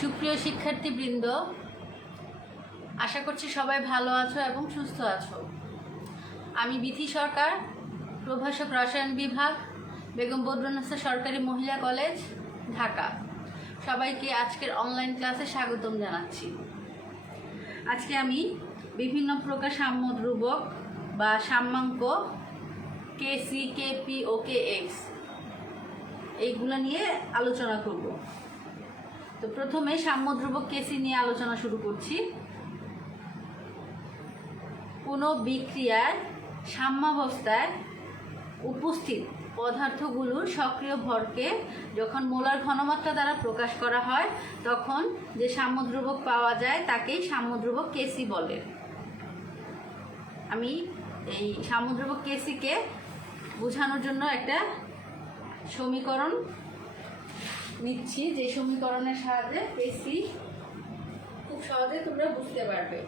সুপ্রিয় শিক্ষার্থীবৃন্দ, আশা করছি সবাই ভালো আছো এবং সুস্থ আছো। আমি বিথি সরকার, প্রভাষক রসায়ন বিভাগ, বেগম বদরুন্নেসা সরকারি মহিলা কলেজ, ঢাকা। সবাইকে আজকের অনলাইন ক্লাসে স্বাগতম জানাচ্ছি। আজকে আমি বিভিন্ন প্রকার সাম্য ধ্রুবক বা সাম্যাঙ্ক কেসি, কেপি ও কেএক্স এইগুলো নিয়ে আলোচনা করব। তো প্রথমে সাম্য ধ্রুবক কেসি নিয়ে আলোচনা শুরু করছি। কোনো বিক্রিয়ার সাম্যাবস্থায় উপস্থিত পদার্থগুলোর সক্রিয় ভরকে যখন মোলার ঘনমাত্রা দ্বারা প্রকাশ করা হয় তখন যে সাম্য ধ্রুবক পাওয়া যায় তাকেই সাম্য ধ্রুবক কেসি বলে। আমি এই সাম্য ধ্রুবক কেসিকে বোঝানোর জন্য একটা সমীকরণ নিচ্ছি, যে সমীকরণের সাহায্যে কেসি খুব সহজে তোমরা বুঝতে পারবে।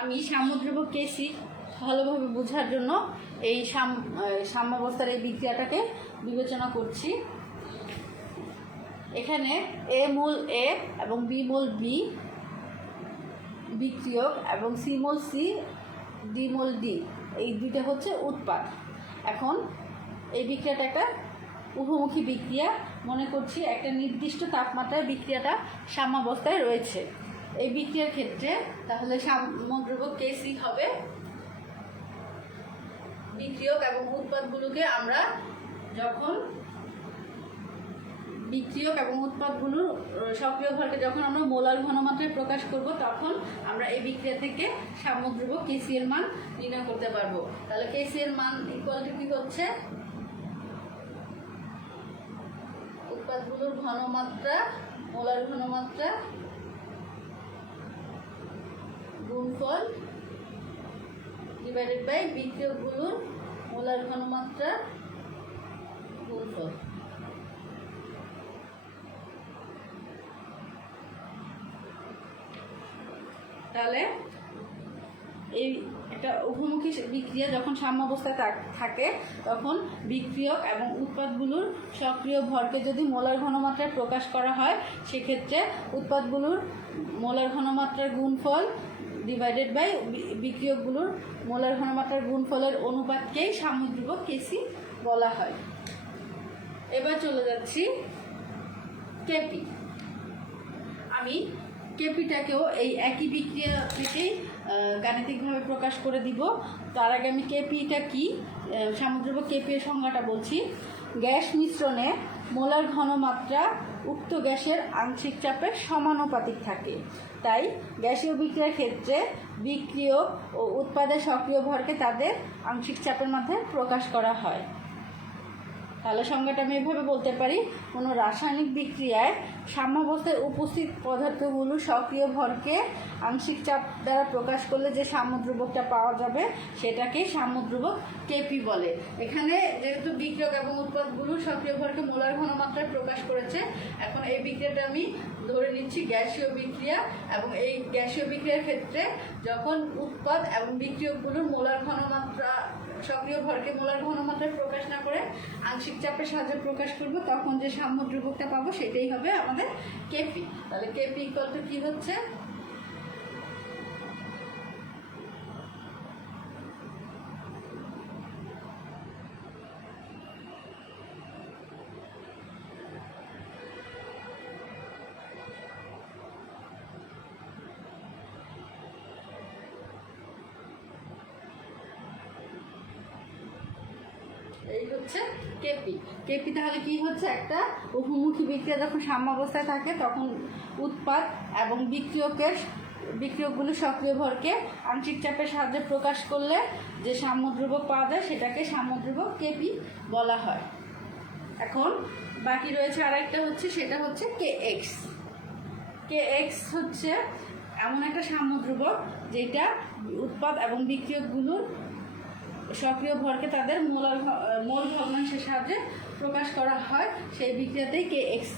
আমি সাম্যধ্রুবক কেসি ভালোভাবে বোঝার জন্য এই সাম্যাবস্থার এই বিক্রিয়াটাকে বিবেচনা করছি। এখানে এ মোল এ এবং বি মোল বি বিক্রিয়ক এবং সি মোল সি, ডি মোল ডি, এই দুইটা হচ্ছে উৎপাদ। এখন এই বিক্রিয়াটা একটা উভমুখী বিক্রিয়া। মনে করছি একটা নির্দিষ্ট তাপমাত্রায় বিক্রিয়াটা সাম্যাবস্থায় রয়েছে। এই বিক্রিয়ার ক্ষেত্রে তাহলে সাম্যধ্রুবক কেসি হবে বিক্রিয়ক এবং উৎপাদগুলোকে আমরা যখন বিক্রিয়ক এবং উৎপাদগুলোর সক্রিয় ভরকে যখন আমরা মোলার ঘনমাত্রায় প্রকাশ করব তখন আমরা এই বিক্রিয়া থেকে সাম্যধ্রুবক কেসি এর মান নির্ণয় করতে পারবো। তাহলে কেসি এর মান ইকুয়াল টু কি হচ্ছে, উৎপাদগুলোর ঘনমাত্রা মোলার ঘনমাত্রা গুণফল ডিভাইডেড বাই বিক্রিয়কগুলোর মোলার ঘনমাত্রা গুণফল। তাহলে এই একটা উভমুখী বিক্রিয়া যখন সাম্যাবস্থায় থাকে তখন বিক্রিয়ক এবং উৎপাদগুলোর সক্রিয় ভরকে যদি মোলার ঘনমাত্রায় প্রকাশ করা হয় সেক্ষেত্রে উৎপাদগুলোর মোলার ঘনমাত্রার গুণফল ডিভাইডেড বাই বিক্রিয়কগুলোর মোলার ঘনমাত্রার গুণফলের অনুপাতকেই সাম্যধ্রুবক কেসি বলা হয়। এবার চলে যাচ্ছি কেপি। আমি কেপিটাকেও এই একই বিক্রিয়া থেকেই গাণিতিকভাবে প্রকাশ করে দিব। তার আগে আমি কেপিটা কি, সাম্যধ্রুবক কেপি এর সংজ্ঞাটা বলছি। গ্যাস মিশ্রণে মোলার ঘনমাত্রা উক্ত গ্যাসের আংশিক চাপের সমানুপাতিক থাকে, তাই গ্যাসীয় বিক্রিয়ার ক্ষেত্রে বিক্রিয়ক ও উৎপাদের সক্রিয় ভরকে তাদের আংশিক চাপের মধ্যে প্রকাশ করা হয়। তাহলে সংজ্ঞাটা আমি এভাবে বলতে পারি, কোনো রাসায়নিক বিক্রিয়ায় সাম্যাবস্থায় উপস্থিত পদার্থগুলো সক্রিয় ভরকে আংশিক চাপ দ্বারা প্রকাশ করলে যে সাম্যধ্রুবকটা পাওয়া যাবে সেটাকে সাম্যধ্রুবক কেপি বলে। এখানে যেহেতু বিক্রিয়ক এবং উৎপাদগুলো সক্রিয় ভরকে মোলার ঘনমাত্রায় প্রকাশ করেছে, এখন এই বিক্রিয়াটা আমি ধরে নিচ্ছি গ্যাসীয় বিক্রিয়া, এবং এই গ্যাসীয় বিক্রিয়ার ক্ষেত্রে যখন উৎপাদ এবং বিক্রিয়কগুলোর মোলার ঘনমাত্রা সক্রিয় ভরকে মোলার ঘনমাত্রায় প্রকাশ না করে আংশিক চাপের সাহায্যে প্রকাশ করব তখন যে সাম্যধ্রুবকটা পাবো সেটাই হবে আমাদের কেপি। তাহলে কেপি ইকুয়াল টু কি হচ্ছে, এই হচ্ছে কেপি। কেপি তাহলে কি হচ্ছে, একটা উভমুখী বিক্রিয়া যখন সাম্যাবস্থায় থাকে তখন উৎপাদ এবং বিক্রিয়কগুলো সক্রিয় ভরকে আংশিক চাপের সাহায্যে প্রকাশ করলে যে সাম্যধ্রুবক পাওয়া যায় সেটাকে সাম্যধ্রুবক কেপি বলা হয়। এখন বাকি রয়েছে আরেকটা হচ্ছে, সেটা হচ্ছে কেএক্স। কেএক্স হচ্ছে এমন একটা সাম্যধ্রুবক যেটা উৎপাদ এবং বিক্রিয়কগুলোর সক্রিয় ভরকে তাদের মোল ভগ্নাংশের সাহায্যে প্রকাশ করা হয়, সেই বিক্রিয়াতেই কেএক্স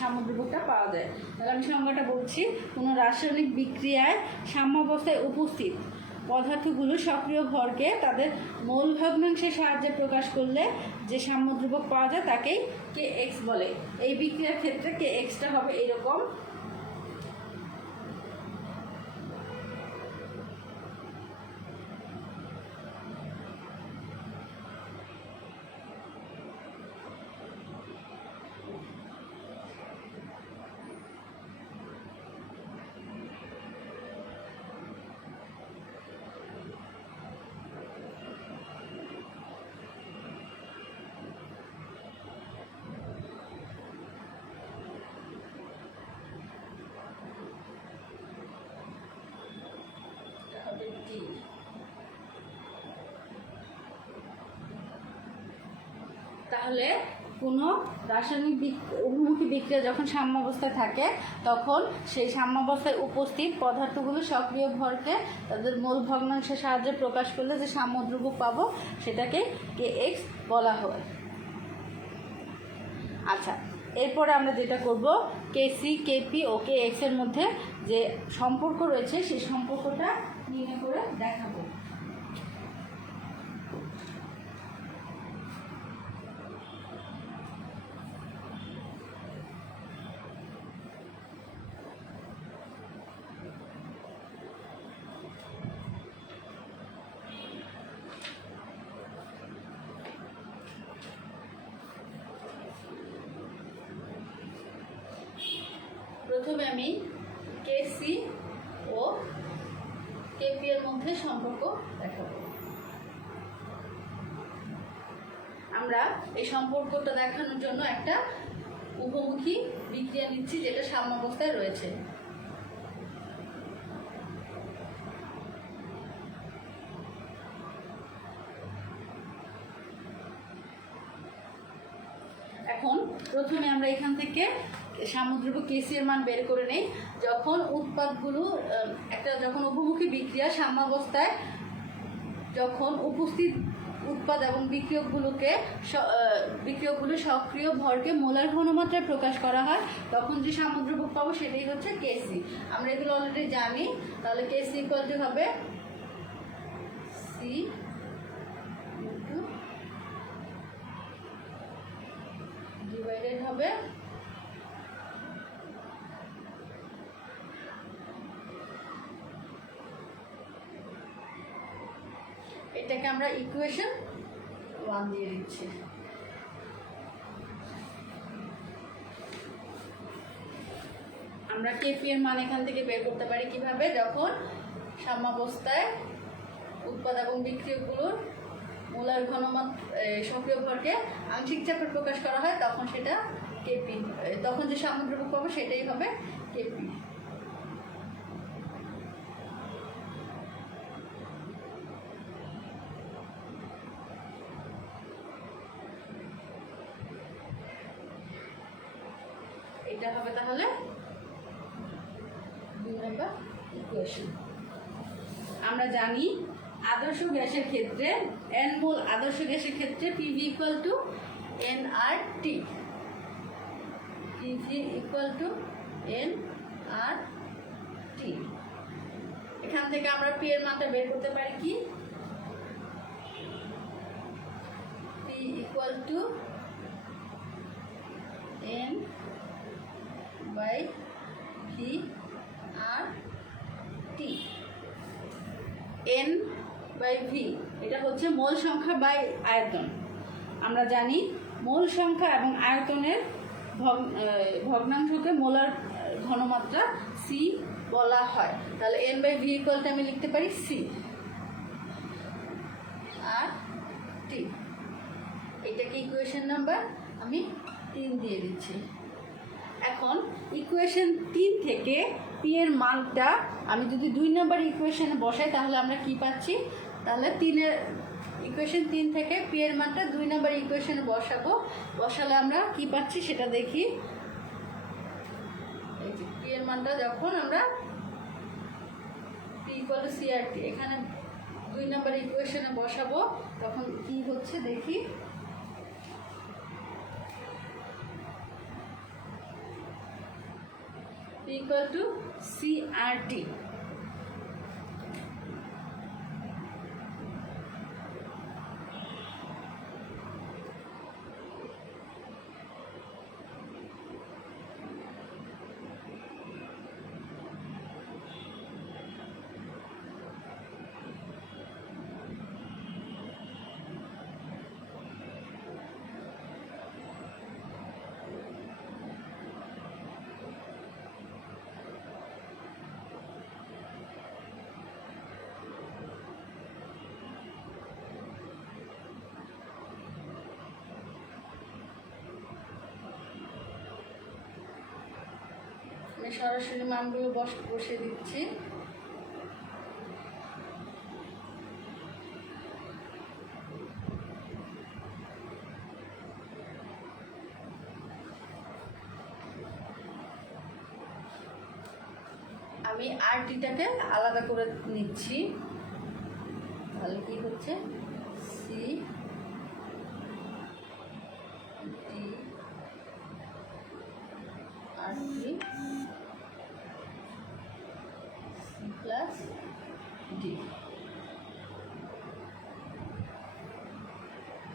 সাম্যদ্রব্যটা পাওয়া যায়। তাহলে আমি সংজ্ঞাটা বলছি, কোনো রাসায়নিক বিক্রিয়ায় সাম্যাবস্থায় উপস্থিত পদার্থগুলো সক্রিয় ভরকে তাদের মৌল ভগ্নাংশের সাহায্যে প্রকাশ করলে যে সাম্যদ্রব্য পাওয়া যায় তাকেই KX বলে। এই বিক্রিয়ার ক্ষেত্রে KXটা হবে এরকম। তাহলে কোনো রাসায়নিক উভমুখী বিক্রিয়া যখন সাম্যাবস্থায় থাকে তখন সেই সাম্যাবস্থায় উপস্থিত পদার্থগুলো সক্রিয় ভরকে তাদের মূল ভগ্নাংশের সাহায্যে প্রকাশ করলে যে সাম্যদ্রব্য পাবো সেটাকে KX বলা হয়। আচ্ছা, এরপরে আমরা যেটা করব, KC, KP ও KX এর মধ্যে যে সম্পর্ক রয়েছে সেই সম্পর্কটা নির্ণয় করে দেখাবো। প্রথমে আমি KC ও KP এর মধ্যে সম্পর্ক দেখাবো। আমরা এই সম্পর্কটা দেখানোর জন্য একটা উভমুখী বিক্রিয়া নিচ্ছি যেটা সাম্যাবস্থায় রয়েছে। এখন প্রথমে আমরা এখান থেকে সাম্যদ্রব্য KC এর মান বের করে নেই। যখন উৎপাদগুলো যখন উভমুখী বিক্রিয়া সাম্যাবস্থায় যখন উপস্থিত উৎপাদ এবং বিক্রিয়কগুলো সক্রিয় ভরকে মোলার ঘনমাত্রায় প্রকাশ করা হয় তখন যে সাম্যদ্রব্য পাবো সেটাই হচ্ছে KC। আমরা এগুলো অলরেডি জানি। তাহলে KC = হবে C ডিভাইডেড হবে এটাকে আমরা ইকুয়েশন 1 দিয়ে দিচ্ছি। আমরা KP এর মান এখান থেকে বের করতে পারি কিভাবে, যখন সাম্যাবস্থায় উৎপাদ এবং বিক্রিয়কগুলোর মোলার ঘনমাত্রা সক্রিয় ভরকে আংশিক চাপে প্রকাশ করা হয় তখন সেটা KP, তখন যে সাম্যদ্রব্য পাবো সেটাই হবে KP। এটা হবে তাহলে 2 নম্বর ইকুয়েশন। আমরা জানি আদর্শ গ্যাসের ক্ষেত্রে n মোল আদর্শ গ্যাসের ক্ষেত্রে PV = nRT। PV = nRT। এখান থেকে আমরা P এর মানটা বের করতে পারি কি, P = n/v/RT। n/v এটা হচ্ছে মোল সংখ্যা বাই আয়তন। আমরা জানি মোল সংখ্যা এবং আয়তনের ভগ্নাংশকে মোলার ঘনমাত্রা C বলা হয়। তাহলে n/v = আমি লিখতে পারি C আর T। এটাকে ইকুয়েশন নাম্বার আমি 3 দিয়ে দিচ্ছি। এখন ইকুয়েশন 3 থেকে P এর মানটা আমি যদি 2 নম্বর ইকুয়েশনে বসাই তাহলে আমরা কি পাচ্ছি, তাহলে ইকুয়েশন 3 থেকে P এর মানটা 2 নম্বর ইকুয়েশনে বসালে আমরা কি পাচ্ছি সেটা দেখি। এই যে P এর মানটা যখন আমরা P = CRT এখানে 2 নম্বর ইকুয়েশনে বসাবো তখন কি হচ্ছে দেখি। Equal to CRT। আমি সরাসরি মানগুলো বসিয়ে দিচ্ছি। আমি RTটাকে আলাদা করে নিচ্ছি, তাহলে কি হচ্ছে CT RT প্লাস ডি,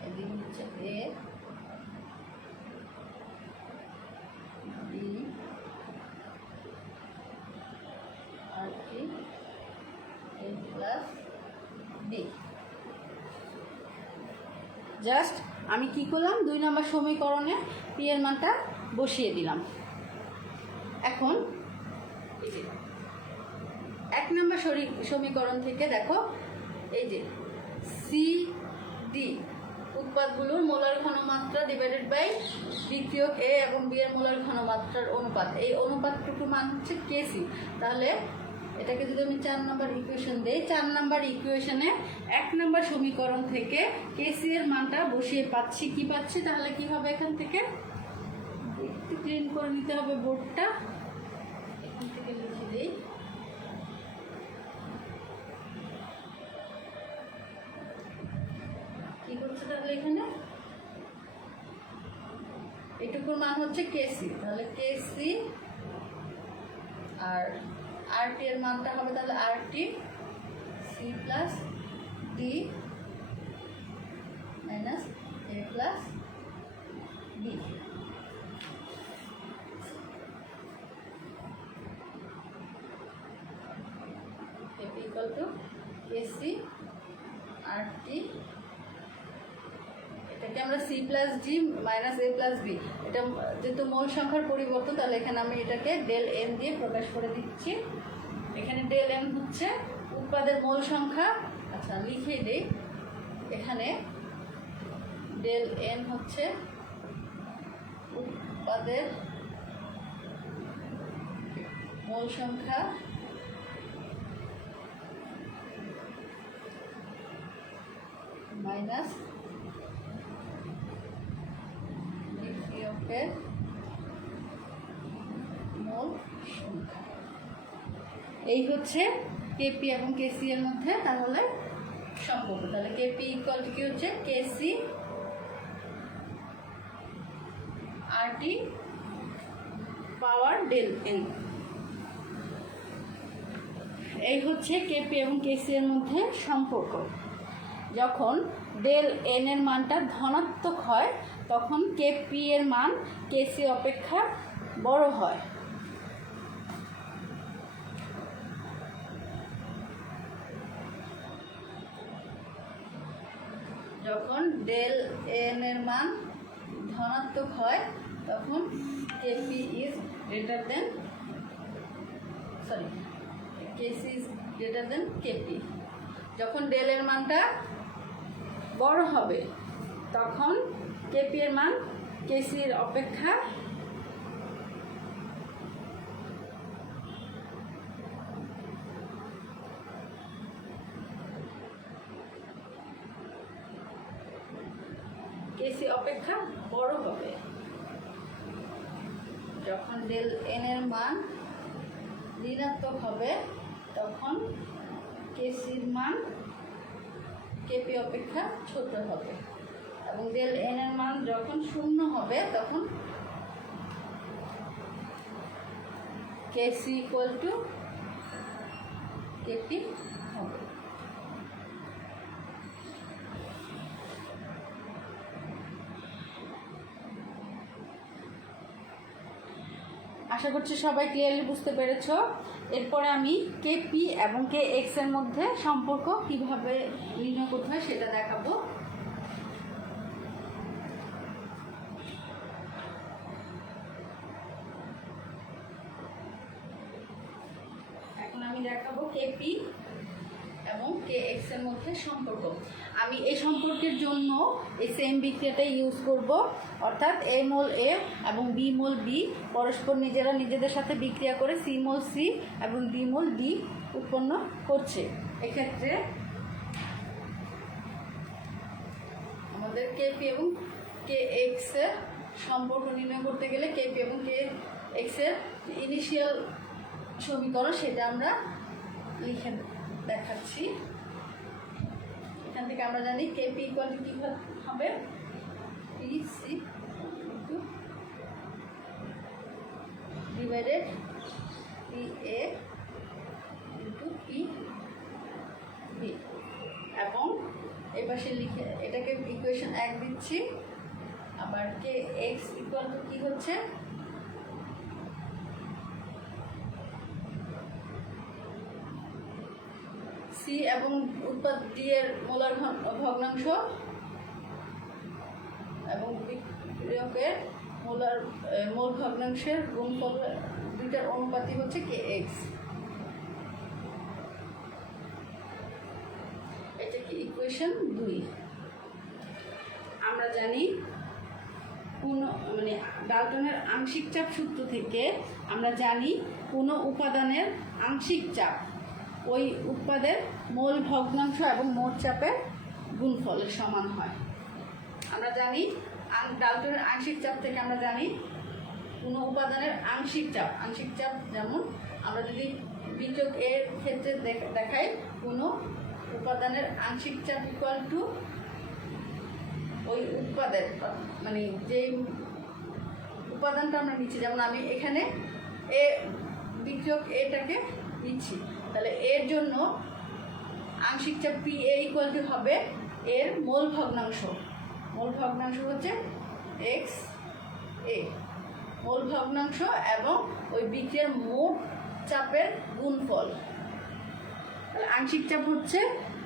এদিকে হচ্ছে এ ডি আর T A plus D. Just আমি কি করলাম, 2 নম্বর সমীকরণে পি এর মানটা বসিয়ে দিলাম। এখন 1 নম্বর সমীকরণ থেকে দেখো, এই যে CD উৎপাদগুলোর মোলার ঘনমাত্রা ডিভাইডেড বাই বিক্রিয়ক A এবং B এর মোলার ঘনমাত্রার অনুপাত, এই অনুপাতটুকু মান হচ্ছে KC। তাহলে এটাকে যদি আমি 4 নম্বর ইকুয়েশন দেই, 4 নম্বর ইকুয়েশনে 1 নম্বর সমীকরণ থেকে KC এর মানটা বসিয়ে পাচ্ছি। কি পাচ্ছি তাহলে কি হবে, এখান থেকে একটু ক্লিন করে নিতে হবে বোর্ডটা, এখান থেকে লিখে দিই। কি করছে তাহলে এখানে, এটুকুর মান হচ্ছে KC, তাহলে KC আর RT এর মানটা হবে তাহলে RT C plus D minus A plus B। Equal to KC RT, এটাকে আমরা C plus D minus A plus B, এটা যেহেতু মোল সংখ্যার পরিবর্তন তাহলে এখানে আমি এটাকে ডেল N দিয়ে প্রকাশ করে দিচ্ছি। এখানে ডেল N হচ্ছে উৎপাদের মোল সংখ্যা, আচ্ছা লিখে দেই, এখানে ডেল N হচ্ছে উৎপাদের মোল সংখ্যা মাইনাস বিক্রিয়কের মোল সংখ্যা। এই হচ্ছে কেপি এবং কেসি এর মধ্যে তাহলে সম্পর্ক। তাহলে কেপি ইকুয়াল টু কি হচ্ছে কেসি আরটি পাওয়ার ডেল এন। এই হচ্ছে কেপি এবং কেসি এর মধ্যে সম্পর্ক। যখন ডেল এন এর মানটা ধনাত্মক হয় তখন কেপি এর মান কেসি অপেক্ষা বড় হয়। যখন ডেল এন এর মান ধনাত্মক হয় তখন KP is greater than KC is greater than KP. যখন ডেল এর মানটা বড় হবে তখন কেপি এর মান কেসির অপেক্ষা কেসি অপেক্ষা বড় হবে। যখন ডেল এন এর মান ঋণাত্মক হবে তখন কেসির মান কেপি অপেক্ষা ছোট হবে এবং ডেল এন এর মান যখন শূন্য হবে তখন কেসি ইকুয়াল টু কেপি হবে। আশা করছি সবাই ক্লিয়ারলি বুঝতে পেরেছ। এরপরে আমি কেপি এবং কে এক্স এর মধ্যে সম্পর্ক কিভাবে নির্ণয় করতে হয় সেটা দেখাবো। এখন আমি দেখাবো কেপি এবং কে এক্স এর মধ্যে সম্পর্ক। আমি এই সম্পর্কের জন্য এই সেম বিক্রিয়াটাই ইউজ করব, অর্থাৎ এ মোল এ এবং বি মোল বি পরস্পর নিজেদের সাথে বিক্রিয়া করে সি মোল সি এবং ডি মোল ডি উৎপন্ন করছে। এক্ষেত্রে আমাদের কেপি এবং কে এক্স এর সম্পর্ক নির্ণয় করতে গেলে কেপি এবং কে এক্স এর ইনিশিয়াল সমীকরণ সেটা আমরা লিখে দেখাচ্ছি। এখান থেকে আমরা জানি কেপি ইকুয়াল টু কী হবে, P C into divided P A into P B, এবং এই পাশে লিখে এটাকে ইকুয়েশন 1 দিচ্ছি। আবার কে এক্স ইকুয়াল টু কী হচ্ছে, সি এবং উৎপাদ ডি এর মোলার ভগ্নাংশ এবং বিক্রিয়কের মোল ভগ্নাংশের গুণফল, দুইটার অনুপাতই হচ্ছে কে এক্স। এটা কি ইকুয়েশন 2। আমরা জানি মানে ডাল্টনের আংশিক চাপ সূত্র থেকে আমরা জানি কোনো উপাদানের আংশিক চাপ ওই উৎপাদের মোল ভগ্নাংশ এবং মোট চাপের গুণফলের সমান হয়। আমরা জানি ডাল্টনের আংশিক চাপ থেকে আমরা জানি কোনো উপাদানের আংশিক চাপ যেমন আমরা যদি বিক্রিয়ক এর ক্ষেত্রে দেখাই কোনো উপাদানের আংশিক চাপ ইকুয়াল টু ওই উৎপাদের মানে যে উপাদানটা আমরা নিচ্ছি, যেমন আমি এখানে এ বিক্রিয়ক এটাকে নিচ্ছি, তাহলে এর জন্য আংশিক চাপ পি এ ইকুয়াল টু হবে এর মোল ভগ্নাংশ হচ্ছে এক্স এ, মোল ভগ্নাংশ এবং ওই বিক্রিয়ার মোট চাপের গুণফল। তাহলে আংশিক চাপ হচ্ছে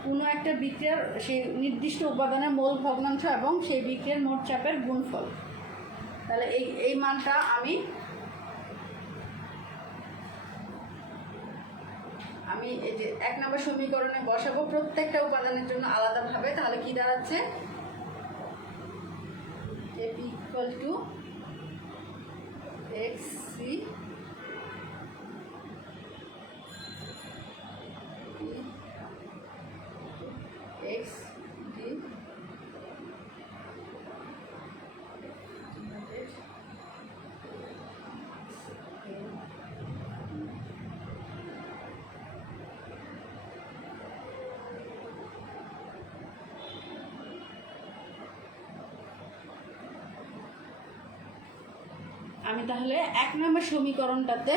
কোনো একটা বিক্রিয়ার সেই নির্দিষ্ট উপাদানের মোল ভগ্নাংশ এবং সেই বিক্রিয়ার মোট চাপের গুণফল। তাহলে এই মানটা আমি এই যে 1 নম্বর সমীকরণে বসাবো প্রত্যেকটা উপাদানের জন্য আলাদাভাবে। তাহলে কি দাঁড়াচ্ছে, KP equal to x C x D আমি তাহলে 1 নম্বর সমীকরণটাতে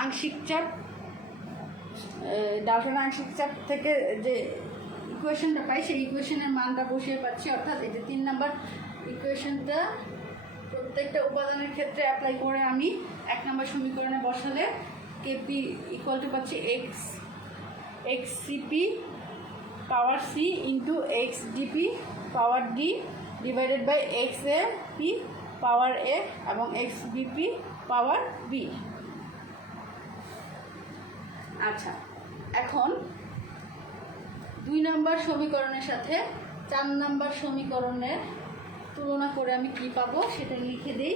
আংশিক চাপ ডাল্টনের আংশিক চাপ থেকে যে ইকুয়েশনটা পাই সেই ইকুয়েশনের মানটা বসিয়ে পাচ্ছি, অর্থাৎ এই যে 3 নম্বর ইকুয়েশনটা প্রত্যেকটা উপাদানের ক্ষেত্রে অ্যাপ্লাই করে আমি 1 নম্বর সমীকরণে বসালে কেপি ইকুয়াল টু পাচ্ছি X CP power C into X DP power D divided by X A P power A এবং এক্স বিপি পাওয়ার বি। আচ্ছা, এখন 2 নম্বর সমীকরণের সাথে 4 নম্বর সমীকরণের তুলনা করে আমি কি পাবো সেটা লিখে দিই।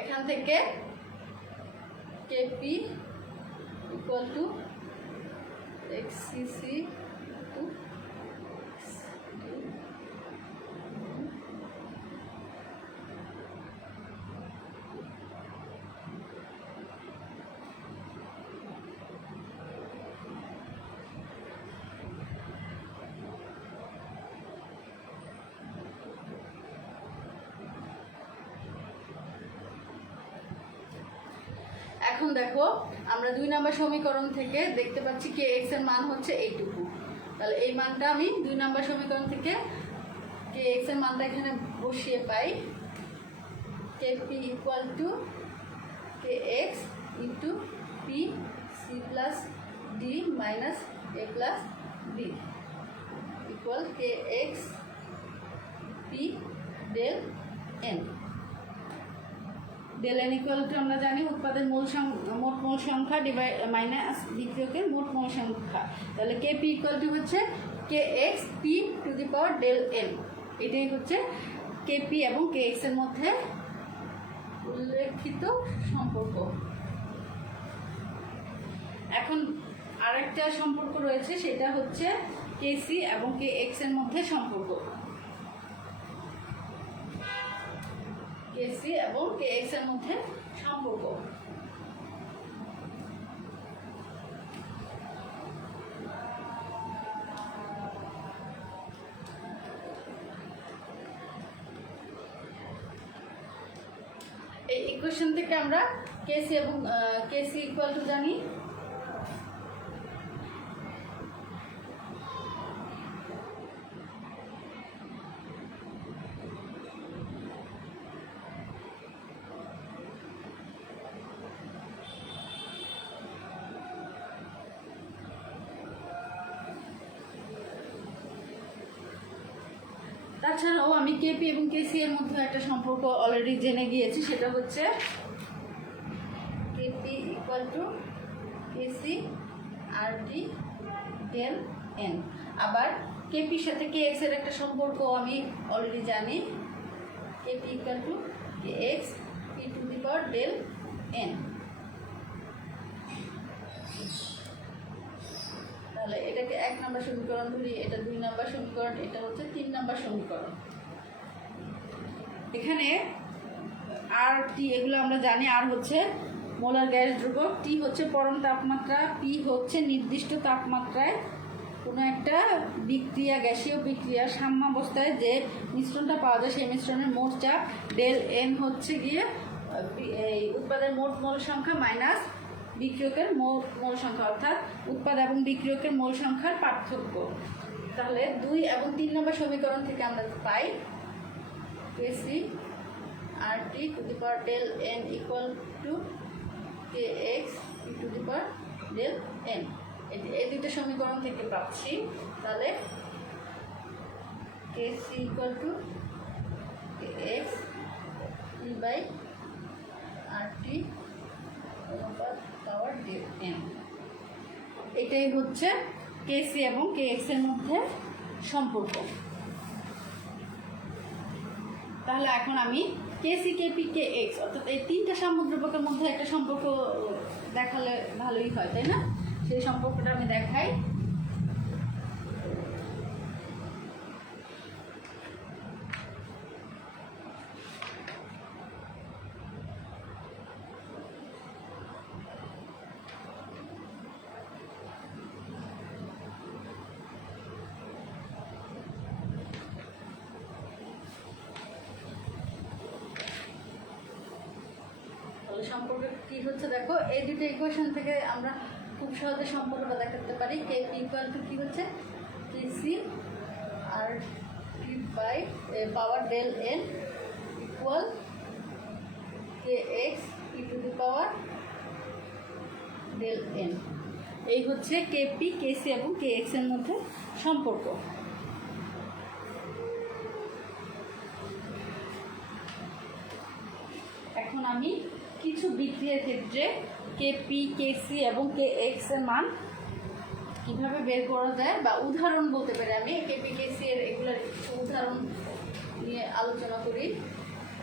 এখান থেকে KP equal to x CC two এখন দেখো আমরা 2 নম্বর সমীকরণ থেকে দেখতে পাচ্ছি কে এক্স এর মান হচ্ছে এইটুকু। তাহলে এই মানটা আমি 2 নম্বর সমীকরণ থেকে কে এক্স এর মানটা এখানে বসিয়ে পাই, K P equal to K X into P C plus D minus A plus B equal K x P del N. Del N equal to আমরা জানি উৎপাদের মোট মোল সংখ্যা মাইনাস বিক্রিয়কের মোট মোল সংখ্যা। তাহলে কে পি ইকুয়াল টু হচ্ছে K x P to the power del N. এটাই হচ্ছে কে পি এবং কে এক্স এর মধ্যে উল্লেখিত সম্পর্ক। এখন আরেকটা সম্পর্ক রয়েছে, সেটা হচ্ছে কে সি এবং কে এক্স এর মধ্যে সম্পর্ক। কে সি এবং কে এক্স এর মধ্যে সম্পর্ক। এই ইকুয়েশন থেকে আমরা কে সি এবং কে সি ইকুয়াল টু জানি তাছাড়াও আমি কেপি এবং কেসি এর মধ্যে একটা সম্পর্ক অলরেডি জেনে গিয়েছি, সেটা হচ্ছে KP equal to KC R D del n. আবার কেপির সাথে কে এক্স এর একটা সম্পর্ক আমি অলরেডি জানি, KP equal to K x P to the power del n. তাহলে এটাকে 1 নম্বর সমীকরণ ধরি, এটা 2 নম্বর সমীকরণ, এটা হচ্ছে 3 নম্বর সমীকরণ। এখানে আর টি এগুলো আমরা জানি। আর হচ্ছে মোলার গ্যাস দ্রব্য, টি হচ্ছে পরম তাপমাত্রা, পি হচ্ছে নির্দিষ্ট তাপমাত্রায় কোনো একটা বিক্রিয়া, গ্যাসীয় বিক্রিয়া সাম্যাবস্থায় যে মিশ্রণটা পাওয়া যায় সেই মিশ্রণের মোট চাপ, ডেল এন হচ্ছে গিয়ে এই উৎপাদের মোট মোল সংখ্যা মাইনাস বিক্রিয়কের মোল সংখ্যা, অর্থাৎ উৎপাদ এবং বিক্রিয়কের মোল সংখ্যার পার্থক্য। তাহলে 2 এবং 3 নম্বর সমীকরণ থেকে আমরা পাই KC R T to the power del N equal to K X to the power del N. এই দুটো সমীকরণ থেকে পাচ্ছি। তাহলে KC equal to K X E by R T power del N. এটাই হচ্ছে কেসি এবং কে এক্স এর মধ্যে সম্পর্ক। তাহলে এখন আমি কেসি কেপি কে এক্স অর্থাৎ এই 3টা সামুদ্রিকের মধ্যে একটা সম্পর্ক দেখালে ভালোই হয়, তাই না? সেই সম্পর্কটা আমি দেখাই। সম্পর্ক কি হচ্ছে দেখো, এই দুটো ইকুয়েশন থেকে আমরা খুব সহজে সম্পর্কটা দেখাতে পারি। কে পি ইকুয়াল টু কি হচ্ছে KC R T by power del N equal K X E to the power del N. এই হচ্ছে কেপি, কেসি এবং কে এক্স এর মধ্যে সম্পর্ক। এখন আমি কিছু বিক্রিয়ার ক্ষেত্রে কেপি, কেসি এবং কে এক্স এর মান কীভাবে বের করা যায় বা উদাহরণ বলতে পারি আমি কেপি কেসি এর এগুলোর কিছু উদাহরণ নিয়ে আলোচনা করি।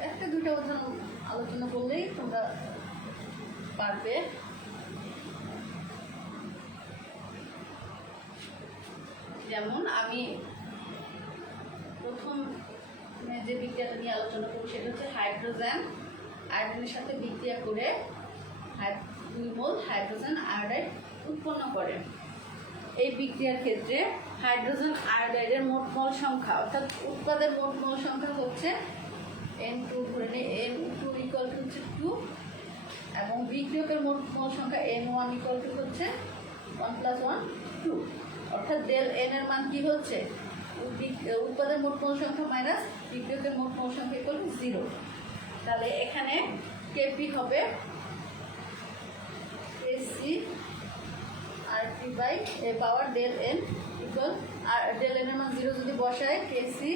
1-2টা উদাহরণ আলোচনা করলেই তোমরা পারবে। যেমন আমি প্রথম যে বিক্রিয়াটা নিয়ে আলোচনা করব সেটা হচ্ছে হাইড্রোজেন আয়োডিনের সাথে বিক্রিয়া করে 2 মোল হাইড্রোজেন আয়োডাইড উৎপন্ন করে। এই বিক্রিয়ার ক্ষেত্রে হাইড্রোজেন আয়োডাইডের মোট মোল সংখ্যা অর্থাৎ উৎপাদের মোট মোল সংখ্যা হচ্ছে N2, ধরে নিই N2 ইকুয়াল টু হচ্ছে 2 এবং বিক্রিয়কের মোট মোল সংখ্যা n1 ইকুয়াল টু হচ্ছে 1 + 1 2, অর্থাৎ ডেল n এর মান কি হচ্ছে উৎপাদের মোট মোল সংখ্যা মাইনাস বিক্রিয়কের মোট মোল সংখ্যা ইকুয়াল টু 0। তাহলে এখানে কেপি হবে KC RT by a power del n equal, আর ডেল n এর মান 0 যদি বসায় KC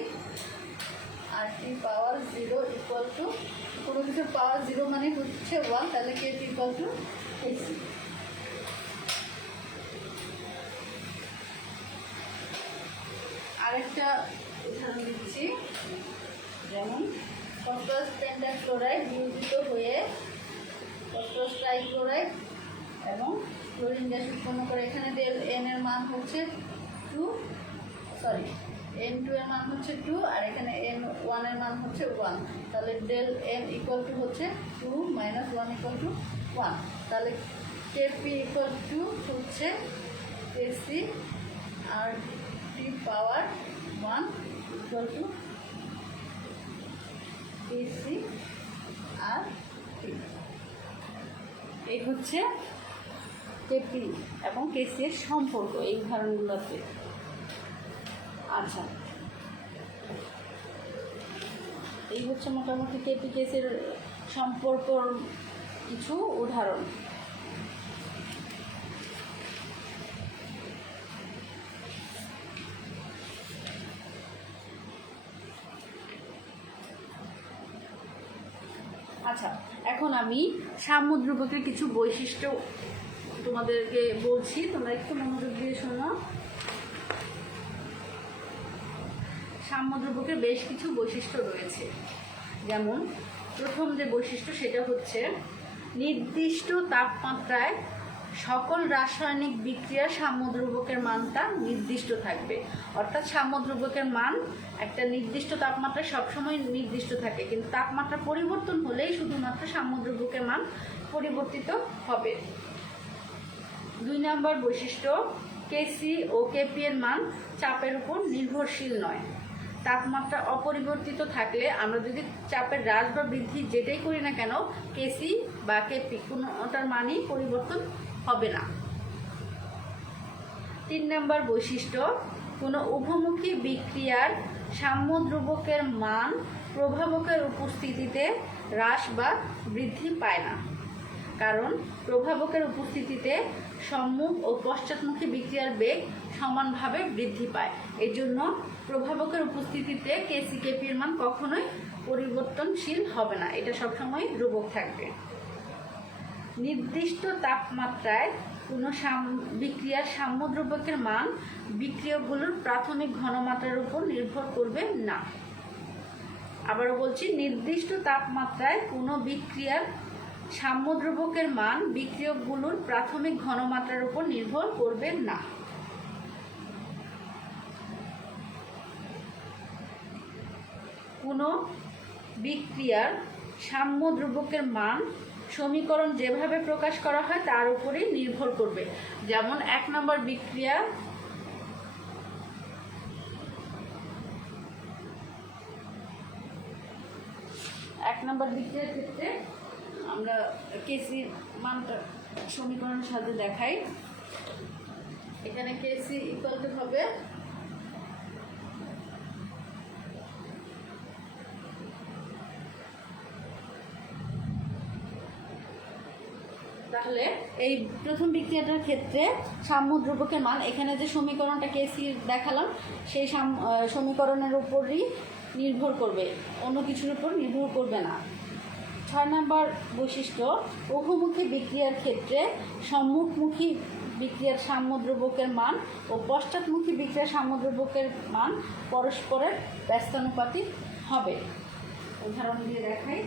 RT power 0 equal to, কোনো কিছুর পাওয়ার 0 মানে হচ্ছে 1, তাহলে কেপি ইকুয়াল টু কেসি। আরেকটা উদাহরণ দিচ্ছি, যেমন ফসফরাস পেন্টাক্লোরাইড বিয়োজিত হয়ে ফসফরাস ট্রাইক্লোরাইড এবং ক্লোরিন গ্যাস উৎপন্ন করে। এখানে ডেল n এর মান হচ্ছে n2 এর মান হচ্ছে 2, আর এখানে n1 এর মান হচ্ছে 1, তাহলে ডেল n ইকুয়াল টু হচ্ছে 2 - 1 ইকুয়াল টু 1। তাহলে কেপি ইকুয়াল টু হচ্ছে KC RT power 1 equal to KC RT। এই হচ্ছে কেপি এবং কেসি এর সম্পর্ক এই উদাহরণগুলোতে। আচ্ছা, এই হচ্ছে মোটামুটি কেপি কেসির সম্পর্কর কিছু উদাহরণ। আচ্ছা, এখন আমি সাম্যদ্রব্যকের কিছু বৈশিষ্ট্য তোমাদেরকে বলছি, তোমরা একটু মনোযোগ দিয়ে শোনো। সাম্যদ্রব্যকের বেশ কিছু বৈশিষ্ট্য রয়েছে, যেমন প্রথম যে বৈশিষ্ট্য সেটা হচ্ছে নির্দিষ্ট তাপমাত্রায় সকল রাসায়নিক বিক্রিয়ার সাম্যদ্রব্যকের মানটা নির্দিষ্ট থাকবে। অর্থাৎ সাম্যদ্রব্যকের মান একটা নির্দিষ্ট তাপমাত্রায় সবসময় নির্দিষ্ট থাকে, কিন্তু তাপমাত্রা পরিবর্তন হলেই শুধুমাত্র সাম্যদ্রব্যকের মান পরিবর্তিত হবে। 2 নম্বর বৈশিষ্ট্য, কেসি ও কেপি এর মান চাপের উপর নির্ভরশীল নয়। তাপমাত্রা অপরিবর্তিত থাকলে আমরা যদি চাপের হ্রাস বা বৃদ্ধি যেটাই করি না কেন, কেসি বা কেপি কোনোটার মানই পরিবর্তন হবে না। 3 নম্বর বৈশিষ্ট্য, কোনো উভমুখী বিক্রিয়ার সাম্যদ্রব্যকের মান প্রভাবকের উপস্থিতিতে হ্রাস বা বৃদ্ধি পায় না, কারণ প্রভাবকের উপস্থিতিতে সম্মুখ ও পশ্চাৎমুখী বিক্রিয়ার বেগ সমানভাবে বৃদ্ধি পায়। এই জন্য প্রভাবকের উপস্থিতিতে কেসি কেপির মান কখনোই পরিবর্তনশীল হবে না, এটা সবসময় ধ্রুবক থাকবে। নির্দিষ্ট তাপমাত্রায় কোনো বিক্রিয়ার সাম্যদ্রব্যকের মান বিক্রিয়কগুলোর প্রাথমিক ঘনমাত্রার উপর নির্ভর করবে না। আবারও বলছি, নির্দিষ্ট তাপমাত্রায় কোনো বিক্রিয়ার সাম্যদ্রব্যকের মান বিক্রিয়কগুলোর প্রাথমিক ঘনমাত্রার উপর নির্ভর করবে না। কোনো বিক্রিয়ার সাম্যদ্রব্যকের মান সমীকরণ যেভাবে প্রকাশ করা হয় তার উপরেই নির্ভর করবে। যেমন 1 নম্বর বিক্রিয়া, বিক্রিয়ার ক্ষেত্রে আমরা কেসির মানটা সমীকরণের সাথে দেখাই। এখানে কেসি ইকুয়াল টু হবে তাহলে এই প্রথম বিক্রিয়াটার ক্ষেত্রে সাম্যদ্রব্যকের মান, এখানে যে সমীকরণটা কেসি দেখালাম সেই সমীকরণের উপরই নির্ভর করবে, অন্য কিছুর উপর নির্ভর করবে না। 6 নম্বর বৈশিষ্ট্য, উভমুখী বিক্রিয়ার ক্ষেত্রে সম্মুখমুখী বিক্রিয়ার সাম্যদ্রব্যকের মান ও পশ্চাৎমুখী বিক্রিয়ার সাম্যদ্রব্যকের মান পরস্পরের ব্যস্তানুপাতিক হবে। উদাহরণ দিয়ে দেখাই।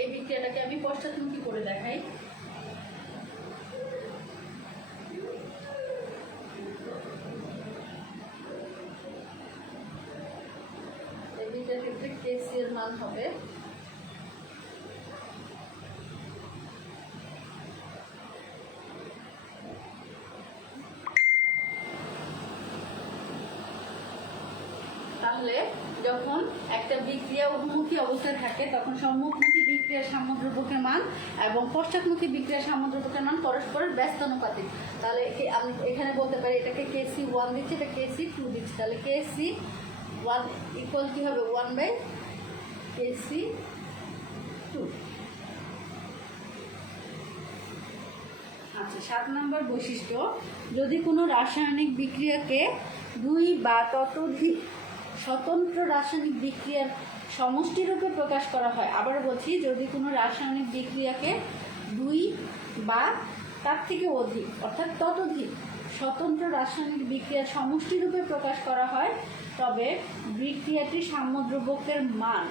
এই বিক্রিয়াটাকে আমি পশ্চাৎমুখী করে দেখাই। মান হবে তাহলে যখন একটা বিক্রিয়া উভমুখী অবস্থায় থাকে তখন সম্মুখমুখী বিক্রিয়ার সাম্যদ্রব্যকের মান এবং পশ্চাৎমুখী বিক্রিয়ার সাম্যদ্রব্যকের মান পরস্পরের ব্যস্তানুপাতিক। তাহলে আমি এখানে বলতে পারি এটাকে কেসি 1 দিচ্ছি, এটা কেসি 2 দিচ্ছি। তাহলে কেসি 1 ইকুয়াল কি হবে 1/কেসি 2। আচ্ছা, 7 নম্বর বৈশিষ্ট্য, যদি কোনো রাসায়নিক বিক্রিয়াকে 2 বা ততোধিক স্বতন্ত্র রাসায়নিক বিক্রিয়ার সমষ্টিরূপে প্রকাশ করা হয়। আবার বলছি, যদি কোনো রাসায়নিক বিক্রিয়াকে 2 বা তার থেকে অধিক অর্থাৎ ততোধিক স্বতন্ত্র রাসায়নিক বিক্রিয়ার সমষ্টিরূপে প্রকাশ করা হয়, তবে বিক্রিয়াটির সাম্যদ্রব্যকের মান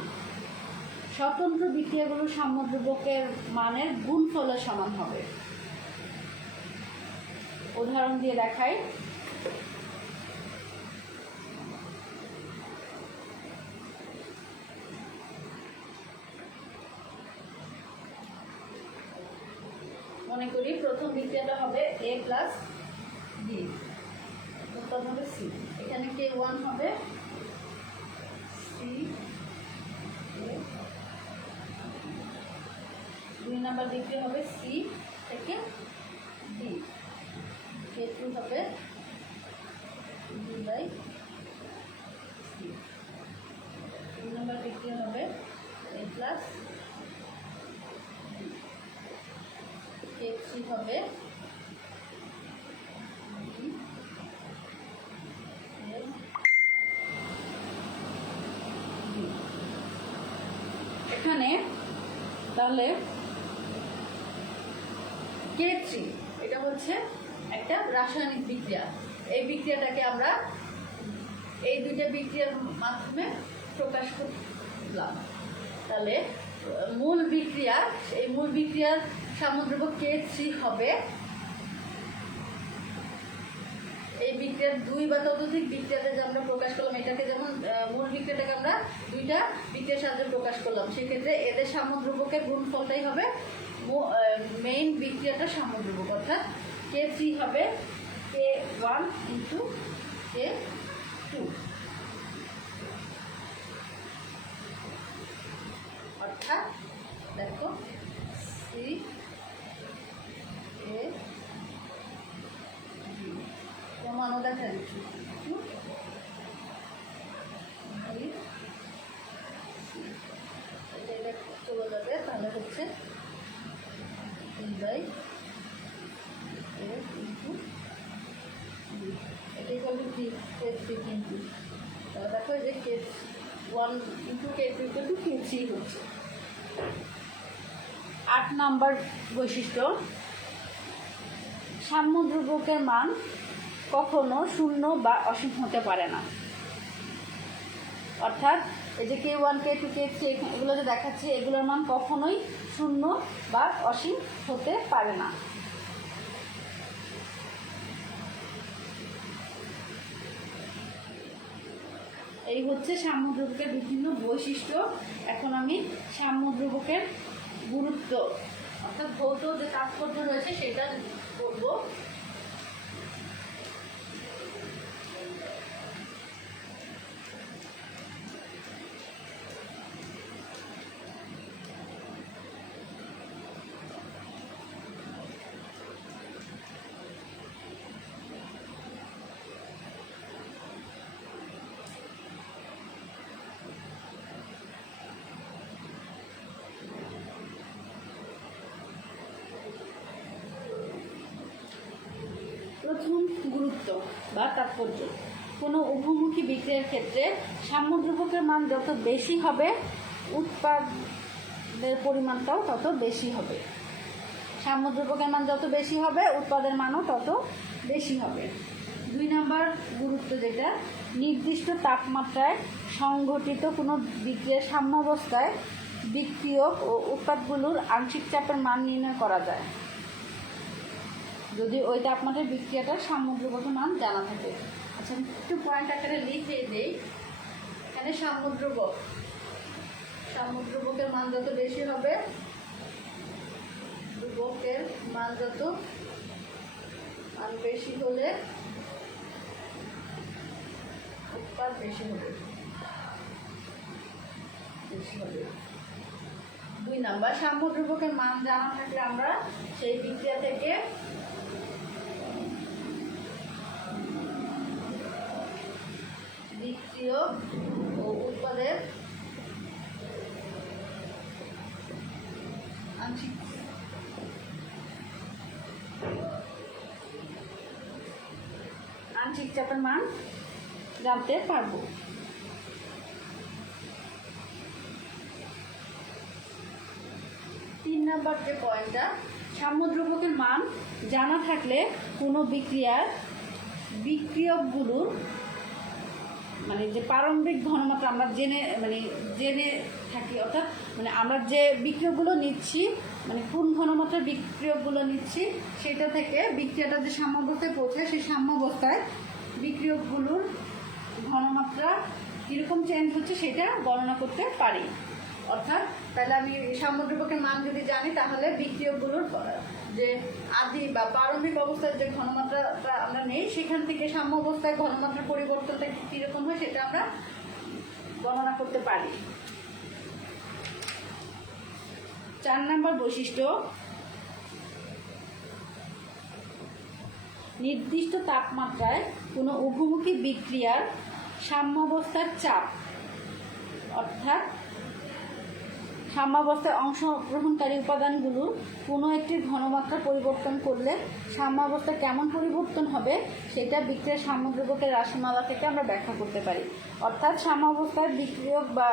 স্বতন্ত্র বিক্রিয়াগুলোর সাম্যদ্রব্যকের মানের গুণফলের সমান হবে। উদাহরণ দিয়ে দেখাই। মনে করি প্রথম বিক্রিয়াটা হবে A প্লাস B, উৎপাদ হবে C। এখানে K1 হবে C, 2 নম্বর বিক্রিয়া হবে C থেকে D, K2 হবে D/C, 3 নম্বর বিক্রিয়া হবে A প্লাস K3 হবে এখানে তাহলে K3 এটা হচ্ছে একটা রাসায়নিক বিক্রিয়া। এই বিক্রিয়াটাকে আমরা এই দুইটা বিক্রিয়ার মাধ্যমে প্রকাশ করলাম। তাহলে মূল বিক্রিয়া, এই মূল বিক্রিয়ার সাম্যদ্রব্য K3 হবে এই বিক্রিয়ার 2 বা ততোধিক বিক্রিয়াতে যে আমরা প্রকাশ করলাম, এটাকে যেমন মূল বিক্রিয়াটাকে আমরা দুইটা বিক্রিয়ার সাহায্যে প্রকাশ করলাম, সেক্ষেত্রে এদের সাম্যদ্রব্যকের গুণফলটাই হবে মেইন বিক্রিয়াটার সাম্যদ্রব্য, অর্থাৎ K3 হবে K1 ইন্টু K2, অর্থাৎ দেখো C A প্রমাণও দেখা দিচ্ছি, এটা চলে যাবে। তাহলে হচ্ছে D/A ইন্টু D, এটাই বলবে K3 কিন্তু। তাহলে দেখো যে K1 into K2 equal to K3 হচ্ছে। 8 নম্বর বৈশিষ্ট্য, সাম্যদ্রব্যকের মান কখনো শূন্য বা অসীম হতে পারে না। অর্থাৎ এই যে K1 K2 K3 এগুলো যে দেখাচ্ছি, এগুলোর মান কখনোই শূন্য বা অসীম হতে পারে না। এই হচ্ছে সাম্যদ্রব্যকের বিভিন্ন বৈশিষ্ট্য। এখন আমি সাম্যদ্রব্যকের গুরুত্ব অর্থাৎ ভৌত যে তাৎপর্য রয়েছে সেটা বলবো। প্রথম গুরুত্ব বা তাৎপর্য, কোনো উভমুখী বিক্রিয়ার ক্ষেত্রে সাম্যদ্রব্যকের মান যত বেশি হবে উৎপাদের পরিমাণটাও তত বেশি হবে। সাম্যদ্রব্যকের মান যত বেশি হবে উৎপাদের মানও তত বেশি হবে। 2 নম্বর গুরুত্ব যেটা, নির্দিষ্ট তাপমাত্রায় সংঘটিত কোনো বিক্রিয়ার সাম্যাবস্থায় বিক্রিয়ক ও উৎপাদগুলোর আংশিক চাপের মান নির্ণয় করা যায় যদি ওই তাপমাত্রার বিক্রিয়াটার সাম্যদ্রব্যকের মান জানা থাকে। আচ্ছা, আমি একটু পয়েন্ট আকারে লিখে দেই। এখানে সাম্যদ্রব্য সাম্যদ্রব্যকের মান যত বেশি হবে, ধ্রুবকের মান যত মান বেশি হলে উৎপাদ বেশি হবে। 2 নাম্বার, সাম্যদ্রব্যকের মান জানা থাকলে আমরা সেই বিক্রিয়া থেকে বিক্রিয়ক ও উৎপাদের আংশিক চাপের মান জানতে পারবো। 3 নাম্বার যে পয়েন্টটা, সাম্যদ্রব্যকের মান জানা থাকলে কোনো বিক্রিয়ার বিক্রিয়কগুলোর মানে যে প্রারম্ভিক ঘনমাত্রা আমরা জেনে থাকি, অর্থাৎ আমরা যে বিক্রিয়কগুলো নিচ্ছি, কোন ঘনমাত্রার বিক্রিয়কগুলো নিচ্ছি, সেটা থেকে বিক্রিয়াটা যে সাম্যাবস্থায় পৌঁছায়, সেই সাম্যাবস্থায় বিক্রিয়কগুলোর ঘনমাত্রা কীরকম চেঞ্জ হচ্ছে সেটা গণনা করতে পারি। অর্থাৎ তাহলে আমি সাম্যদ্রব্যকের মান যদি জানি, তাহলে বিক্রিয়কগুলোর যে আদি বা প্রারম্ভিক অবস্থায় যে ঘনমাত্রাটা আমরা নেই, সেখান থেকে সাম্য অবস্থায় ঘনমাত্রার পরিবর্তনটা কীরকম হয় সেটা আমরা গণনা করতে পারি। 4 নাম্বার বৈশিষ্ট্য, নির্দিষ্ট তাপমাত্রায় কোনো উভমুখী বিক্রিয়ার সাম্যাবস্থার চাপ, অর্থাৎ সাম্যাবস্থায় অংশগ্রহণকারী উপাদানগুলোর কোনো একটি ঘনমাত্রা পরিবর্তন করলে সাম্যাবস্থা কেমন পরিবর্তন হবে সেটা বিক্রিয়ার সাম্যদ্রব্যকের রাশিমালা থেকে আমরা ব্যাখ্যা করতে পারি। অর্থাৎ সাম্যাবস্থায় বিক্রিয়ক বা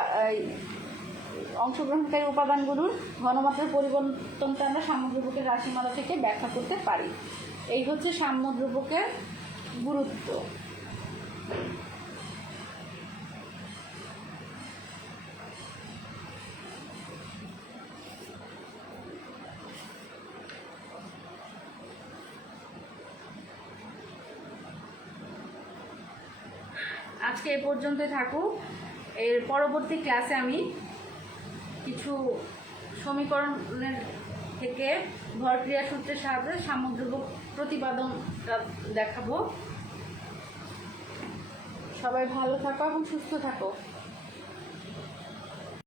অংশগ্রহণকারী উপাদানগুলোর ঘনমাত্রার পরিবর্তনটা আমরা সাম্যদ্রব্যকের রাশিমালা থেকে ব্যাখ্যা করতে পারি। এই হচ্ছে সাম্যদ্রব্যকের গুরুত্ব। আজকে এ পর্যন্তই থাকুক। এর পরবর্তী ক্লাসে আমি কিছু সমীকরণের থেকে ভরক্রিয়া সূত্রের সাহায্যে সাম্যদ্রব্য প্রতিপাদনটা দেখাবো। সবাই ভালো থাকো এবং সুস্থ থাকো।